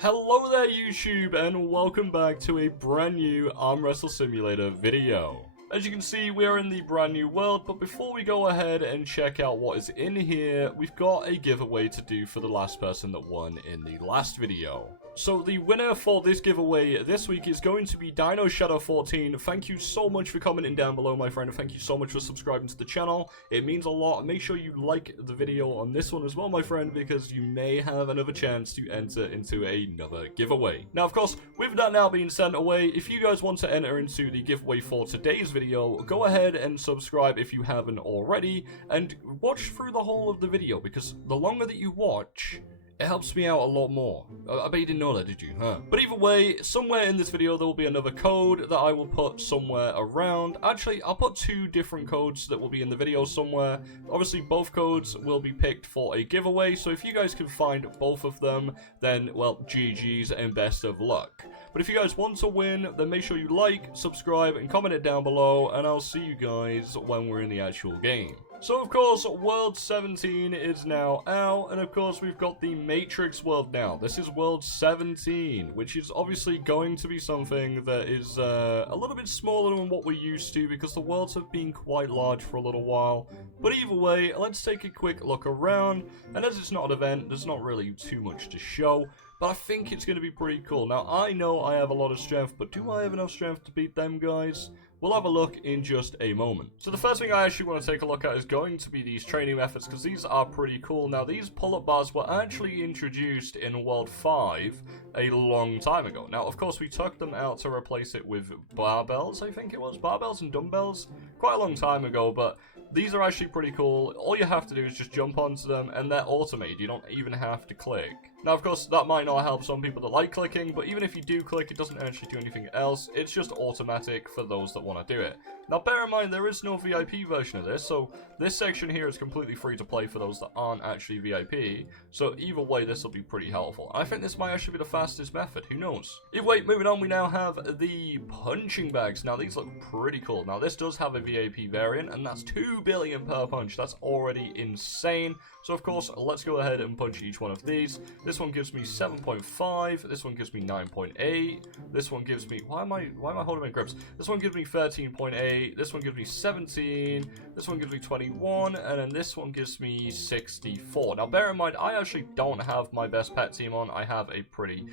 Hello there YouTube and welcome back to a brand new Arm Wrestle Simulator video. As you can see, we are in the brand new world, but before we go ahead and check out what is in here, we've got a giveaway to do for the last person that won in the last video. So the winner for this giveaway this week is going to be Dino Shadow 14. Thank you so much for commenting down below, my friend, and thank you so much for subscribing to the channel. It means a lot. Make sure you like the video on this one as well, my friend, because you may have another chance to enter into another giveaway. Now, of course, with that now being sent away, if you guys want to enter into the giveaway for today's video, go ahead and subscribe if you haven't already, and watch through the whole of the video, because the longer that you watch, it helps me out a lot more. I bet you didn't know that, did you? Huh? But either way, somewhere in this video there will be another code that I will put somewhere around. Actually, I'll put two different codes that will be in the video somewhere. Obviously, both codes will be picked for a giveaway, so if you guys can find both of them, then, well, GG's and best of luck. But if you guys want to win, then make sure you like, subscribe, and comment it down below, and I'll see you guys when we're in the actual game. So, of course, World 17 is now out, and of course, we've got the Matrix world now. This is World 17, which is obviously going to be something that is a little bit smaller than what we're used to, because the worlds have been quite large for a little while. But either way, let's take a quick look around, and as it's not an event, there's not really too much to show. But I think it's going to be pretty cool. Now, I know I have a lot of strength, but do I have enough strength to beat them guys? We'll have a look in just a moment. So the first thing I actually want to take a look at is going to be these training methods, because these are pretty cool. Now, these pull-up bars were actually introduced in World 5 a long time ago. Now, of course, we took them out to replace it with barbells, I think it was. Barbells and dumbbells? Quite a long time ago, but these are actually pretty cool. All you have to do is just jump onto them, and they're automated. You don't even have to click. Now, of course, that might not help some people that like clicking, but even if you do click, it doesn't actually do anything else. It's just automatic for those that want to do it. Now, bear in mind, there is no VIP version of this, so this section here is completely free to play for those that aren't actually VIP, so either way, this will be pretty helpful. I think this might actually be the fastest method, who knows? Either way, moving on, we now have the punching bags. Now, these look pretty cool. Now, this does have a VIP variant, and that's 2 billion per punch. That's already insane. So, of course, let's go ahead and punch each one of these. This one gives me 7.5, this one gives me 9.8, this one gives me, why am I holding my grips? This one gives me 13.8, this one gives me 17, this one gives me 21, and then this one gives me 64. Now, bear in mind, I actually don't have my best pet team on. I have a pretty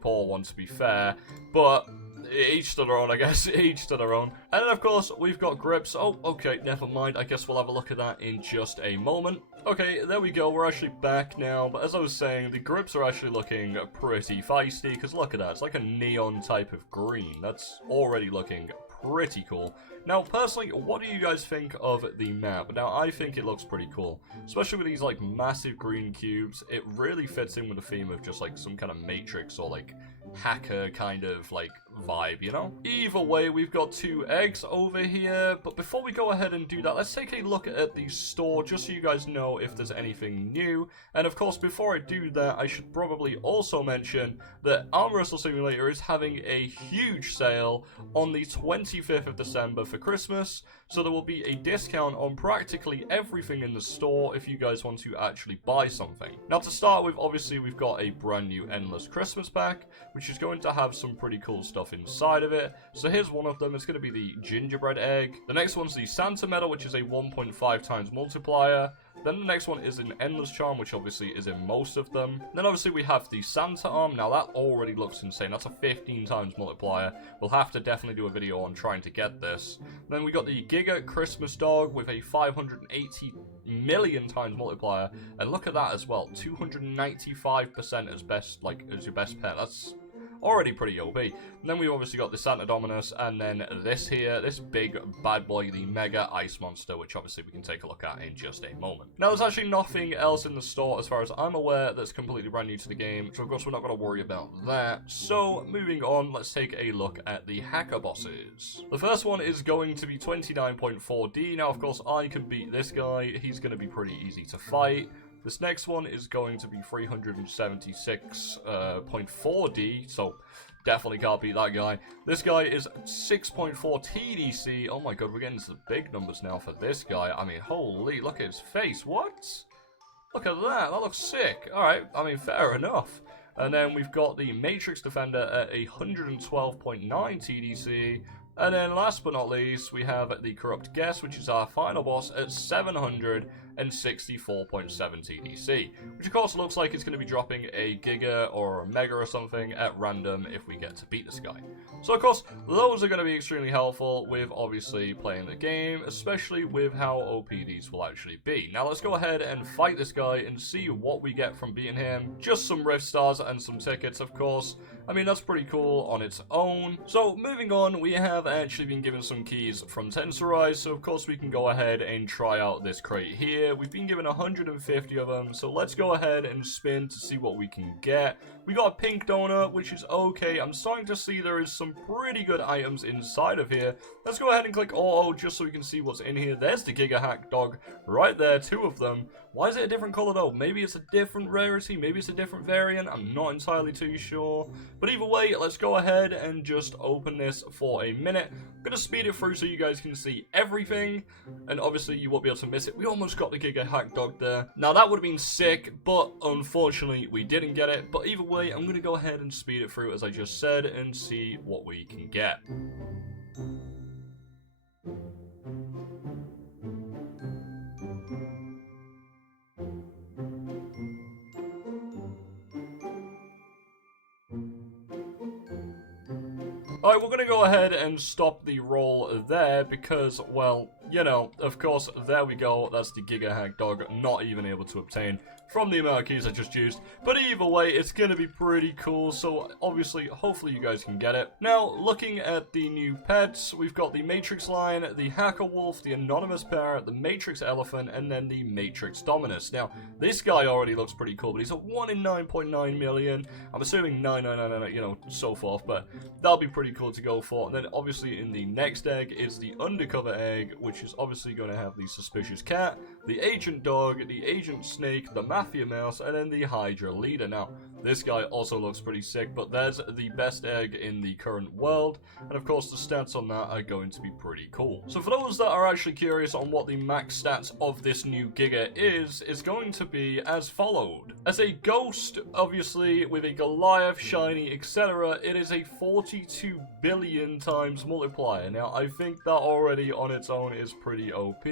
poor one, to be fair, but each to their own, I guess. Each to their own. And then, of course, we've got grips. Oh, okay, never mind. I guess we'll have a look at that in just a moment. Okay, there we go. We're actually back now. But as I was saying, the grips are actually looking pretty feisty, because look at that. It's like a neon type of green. That's already looking pretty cool. Now, personally, what do you guys think of the map? Now, I think it looks pretty cool, especially with these, like, massive green cubes. It really fits in with the theme of just, like, some kind of Matrix or, like, hacker kind of, like, vibe, you know? Either way, we've got 2 eggs over here, but before we go ahead and do that, let's take a look at the store, just so you guys know if there's anything new. And, of course, before I do that, I should probably also mention that Arm Wrestle Simulator is having a huge sale on the 25th of December for Christmas, so there will be a discount on practically everything in the store if you guys want to actually buy something. Now, to start with, obviously, we've got a brand new Endless Christmas pack, which is going to have some pretty cool stuff inside of it. So here's one of them. It's going to be the gingerbread egg. The next one's the Santa medal, which is a 1.5 times multiplier. Then the next one is an endless charm, which obviously is in most of them. Then obviously we have the Santa arm. Now that already looks insane. That's a 15 times multiplier. We'll have to definitely do a video on trying to get this. Then we got the Giga Christmas dog with a 580 million times multiplier. And look at that as well. 295% as best, like, as your best pet. That's already pretty OP. And then we've obviously got the Santa Dominus, and then this here, this big bad boy, the Mega Ice Monster, which obviously we can take a look at in just a moment. Now, there's actually nothing else in the store, as far as I'm aware, that's completely brand new to the game, so of course we're not going to worry about that. So, moving on, let's take a look at the hacker bosses. The first one is going to be 29.4D. Now, of course, I can beat this guy. He's going to be pretty easy to fight. This next one is going to be 376.4D, so definitely can't beat that guy. This guy is 6.4 TDC. Oh my god, we're getting to the big numbers now for this guy. I mean, holy, look at his face. What? Look at that. That looks sick. Alright, I mean, fair enough. And then we've got the Matrix Defender at 112.9 TDC. And then last but not least, we have the Corrupt Guest, which is our final boss, at 764.7 TDC, which of course looks like it's going to be dropping a Giga or a Mega or something at random if we get to beat this guy. So of course, those are going to be extremely helpful with obviously playing the game, especially with how OP these will actually be. Now let's go ahead and fight this guy and see what we get from beating him. Just some Rift Stars and some tickets, of course. I mean, that's pretty cool on its own. So moving on, we have actually been given some keys from Tensorize, so of course we can go ahead and try out this crate here. We've been given 150 of them, so let's go ahead and spin to see what we can get. We got a pink donut, which is okay. I'm starting to see there is some pretty good items inside of here. Let's go ahead and click auto just so we can see what's in here. There's the Giga Hack Dog right there, 2 of them. Why is it a different color though? Maybe it's a different rarity, maybe it's a different variant. I'm not entirely too sure. But either way, let's go ahead and just open this for a minute. I'm going to speed it through so you guys can see everything. And obviously you won't be able to miss it. We almost got the Giga Hack Dog there. Now that would have been sick, but unfortunately we didn't get it. But either way, I'm going to go ahead and speed it through as I just said and see what we can get. Alright, we're going to go ahead and stop the roll there because, well, you know, of course, there we go. That's the Giga Hack Dog not even able to obtain from the amount of keys I just used. But either way, it's going to be pretty cool. So, obviously, hopefully you guys can get it. Now, looking at the new pets, we've got the Matrix Lion, the Hacker Wolf, the Anonymous Parrot, the Matrix Elephant, and then the Matrix Dominus. Now, this guy already looks pretty cool, but he's a 1 in 9.9 million. I'm assuming 999, you know, so forth, but that'll be pretty cool to go for. And then, obviously, in the next egg is the Undercover Egg, which is obviously going to have the Suspicious Cat, the Agent Dog, the Agent Snake, the Mafia Mouse, and then the Hydra Leader. Now, this guy also looks pretty sick, but there's the best egg in the current world, and of course the stats on that are going to be pretty cool. So for those that are actually curious on what the max stats of this new Giga is going to be as followed. As a Ghost, obviously, with a Goliath, Shiny, etc., it is a 42 billion times multiplier. Now, I think that already on its own is pretty OP.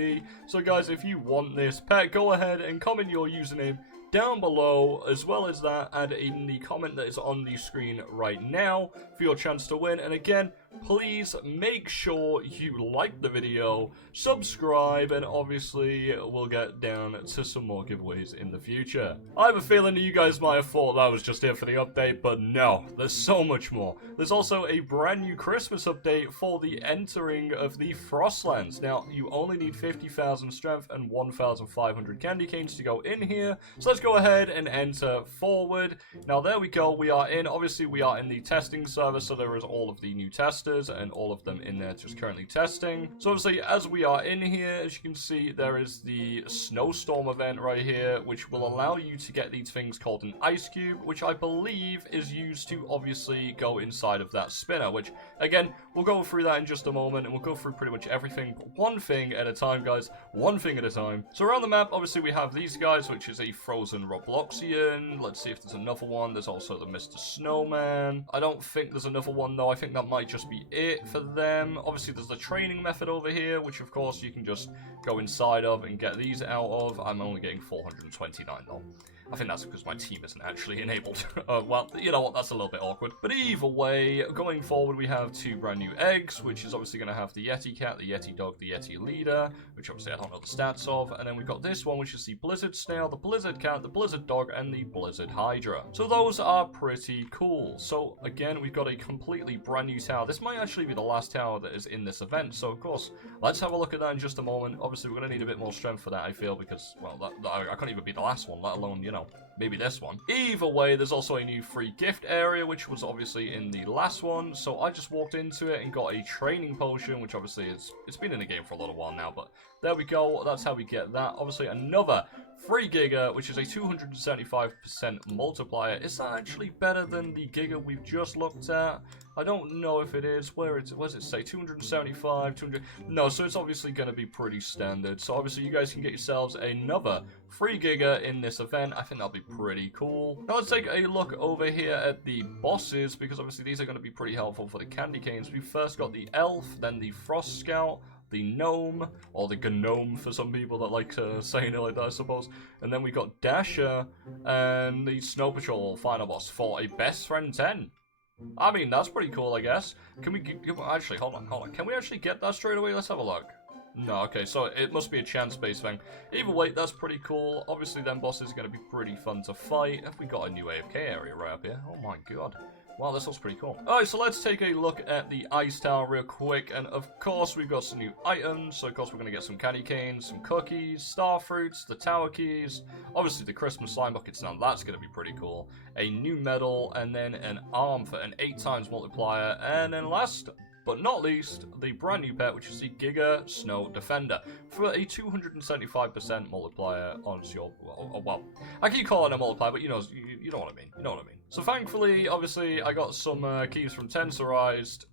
So guys, if you want this pet, go ahead and comment your username down below, as well as that, add in the comment that is on the screen right now for your chance to win. And again, please make sure you like the video, subscribe, and obviously we'll get down to some more giveaways in the future. I have a feeling that you guys might have thought that was just it for the update, but no, there's so much more. There's also a brand new Christmas update for the entering of the Frostlands. Now, you only need 50,000 strength and 1,500 candy canes to go in here, so let's go ahead and enter forward. Now, there we go, we are in. Obviously, we are in the testing server, so there is all of the new testers and all of them in there just currently testing. So obviously, as we are in here, as you can see, there is the snowstorm event right here, which will allow you to get these things called an ice cube, which I believe is used to obviously go inside of that spinner, which again, we'll go through that in just a moment, and we'll go through pretty much everything, one thing at a time, guys, one thing at a time. So around the map, obviously, we have these guys, which is a frozen Robloxian. Let's see if there's another one. There's also the Mr. Snowman. I don't think there's another one, though. I think that might just be it for them. Obviously, there's the training method over here, which, of course, you can just go inside of and get these out of. I'm only getting 429, though. I think that's because my team isn't actually enabled. Well, you know what, that's a little bit awkward. But either way, going forward, we have 2 brand new eggs, which is obviously going to have the Yeti Cat, the Yeti Dog, the Yeti Leader, which obviously I don't know the stats of. And then we've got this one, which is the Blizzard Snail, the Blizzard Cat, the Blizzard Dog, and the Blizzard Hydra. So those are pretty cool. So again, we've got a completely brand new tower. This might actually be the last tower that is in this event. So of course, let's have a look at that in just a moment. Obviously, we're going to need a bit more strength for that, I feel, because, well, I can't even be the last one, let alone, you know, maybe this one. Either way, there's also a new free gift area, which was obviously in the last one. So I just walked into it and got a training potion, which obviously it's been in the game for a little while now, but there we go. That's how we get that. Obviously, another free Giga, which is a 275% multiplier. Is that actually better than the Giga we've just looked at? I don't know if it is. Where does it say? 275, 200... No, so it's obviously going to be pretty standard. So obviously you guys can get yourselves another free Giga in this event. I think that'll be pretty cool. Now let's take a look over here at the bosses, because obviously these are going to be pretty helpful for the candy canes. We first got the Elf, then the Frost Scout, the Gnome, or the Gnome for some people that like saying it like that, I suppose. And then we got Dasher and the Snow Patrol final boss for a Best Friend 10. I mean, that's pretty cool, I guess. Can we actually, hold on. Can we actually get that straight away? Let's have a look. No, okay, so it must be a chance-based thing. Either way, that's pretty cool. Obviously, them bosses are going to be pretty fun to fight. Have we got a new AFK area right up here? Oh my god. Wow, this looks pretty cool. Alright, so let's take a look at the Ice Tower real quick. And of course, we've got some new items. So, of course, we're going to get some candy canes, some cookies, star fruits, the tower keys. Obviously, the Christmas slime buckets. Now, that's going to be pretty cool. A new medal, and then an arm for an 8x multiplier. And then last but not least, the brand new pet, which is the Giga Snow Defender, for a 275% multiplier on your, well, I keep calling it a multiplier, but you know what I mean, you know what I mean. So thankfully, obviously, I got some keys from Tensorized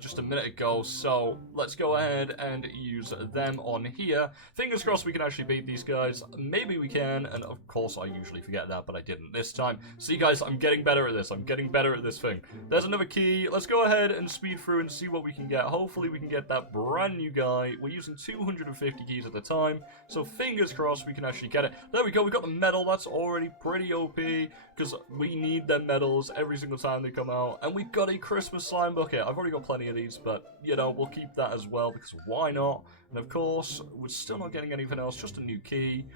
just a minute ago, so let's go ahead and use them on here. Fingers crossed we can actually beat these guys. Maybe we can, and of course I usually forget that, but I didn't this time. See guys, I'm getting better at this. I'm getting better at this thing. There's another key. Let's go ahead and speed through and see what we can get. Hopefully we can get that brand new guy. We're using 250 keys at the time, so fingers crossed we can actually get it. There we go. We got the medal. That's already pretty OP, because we need them medals every single time they come out. And we got a Christmas slime bucket. I've already got plenty of these, but you know, we'll keep that as well, because why not? And of course, we're still not getting anything else, just a new key.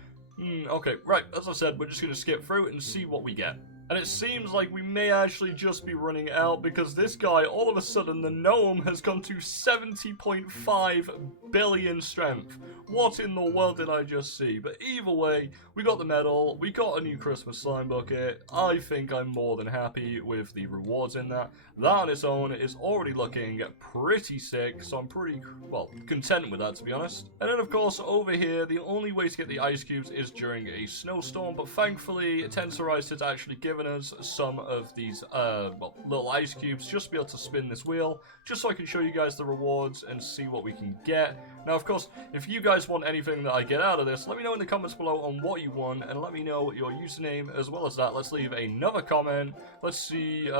Okay, right, as I said, we're just going to skip through it and see what we get. And it seems like we may actually just be running out, because this guy, all of a sudden, the gnome has gone to 70.5 billion strength. What in the world did I just see? But either way, we got the medal, we got a new Christmas slime bucket. I think I'm more than happy with the rewards in that. That on its own is already looking pretty sick, so I'm pretty, well, content with that, to be honest. And then, of course, over here, the only way to get the ice cubes is during a snowstorm, but thankfully, Tensorized has actually given us some of these well, little ice cubes just to be able to spin this wheel, just so I can show you guys the rewards and see what we can get. Now, of course, if you guys want anything that I get out of this, let me know in the comments below on what you want, and let me know your username as well as that. Let's leave another comment. Let's see,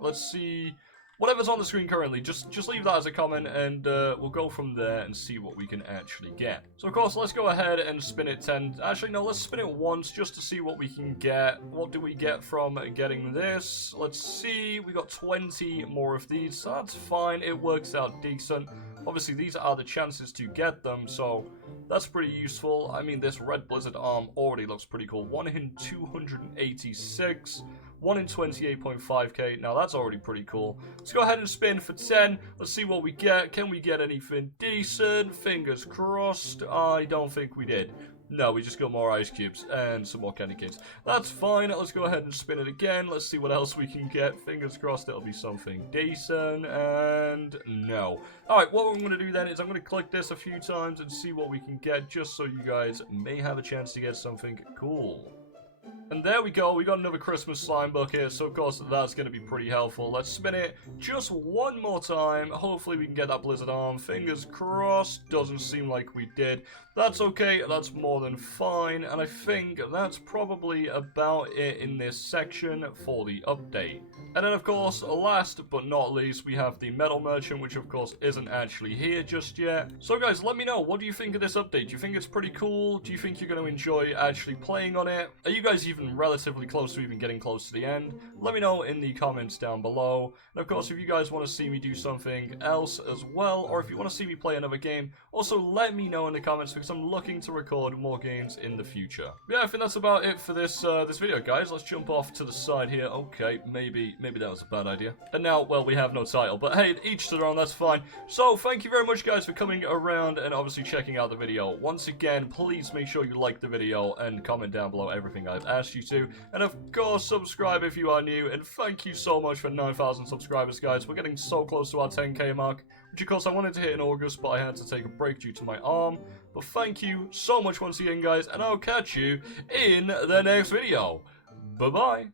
let's see. Whatever's on the screen currently, just leave that as a comment, and we'll go from there and see what we can actually get. So, of course, let's go ahead and spin it 10. Actually, no, let's spin it once just to see what we can get. What do we get from getting this? Let's see. We got 20 more of these, so that's fine. It works out decent. Obviously, these are the chances to get them, so that's pretty useful. I mean, this red blizzard arm already looks pretty cool. 1 in 286. 1 in 28.5k. Now that's already pretty cool. Let's go ahead and spin for 10. Let's see what we get. Can we get anything decent? Fingers crossed. I don't think we did. No, we just got more ice cubes and some more candy canes. That's fine. Let's go ahead and spin it again. Let's see what else we can get. Fingers crossed it'll be something decent. And no. Alright, what I'm going to do then is I'm going to click this a few times and see what we can get, just so you guys may have a chance to get something cool. And there we go, we got another Christmas slime bucket, so of course that's going to be pretty helpful. Let's spin it just one more time. Hopefully we can get that blizzard arm. Fingers crossed. Doesn't seem like we did. That's okay, that's more than fine, and I think that's probably about it in this section for the update. And then of course, last but not least, we have the metal merchant, which of course isn't actually here just yet. So guys, let me know, what do you think of this update? Do you think it's pretty cool? Do you think you're going to enjoy actually playing on it? Are you guys even relatively close to even getting close to the end? Let me know in the comments down below. And of course, if you guys want to see me do something else as well, or if you want to see me play another game, also let me know in the comments, because I'm looking to record more games in the future. Yeah, I think that's about it for this this video, guys. Let's jump off to the side here. Okay, maybe that was a bad idea. And now, well, we have no title, but hey, each to their own, that's fine. So, thank you very much, guys, for coming around and obviously checking out the video. Once again, please make sure you like the video and comment down below everything I've asked you to. And of course, subscribe if you are new. And thank you so much for 9,000 subscribers, guys. We're getting so close to our 10k mark, which of course I wanted to hit in August, but I had to take a break due to my arm. But thank you so much once again, guys, and I'll catch you in the next video. Bye-bye.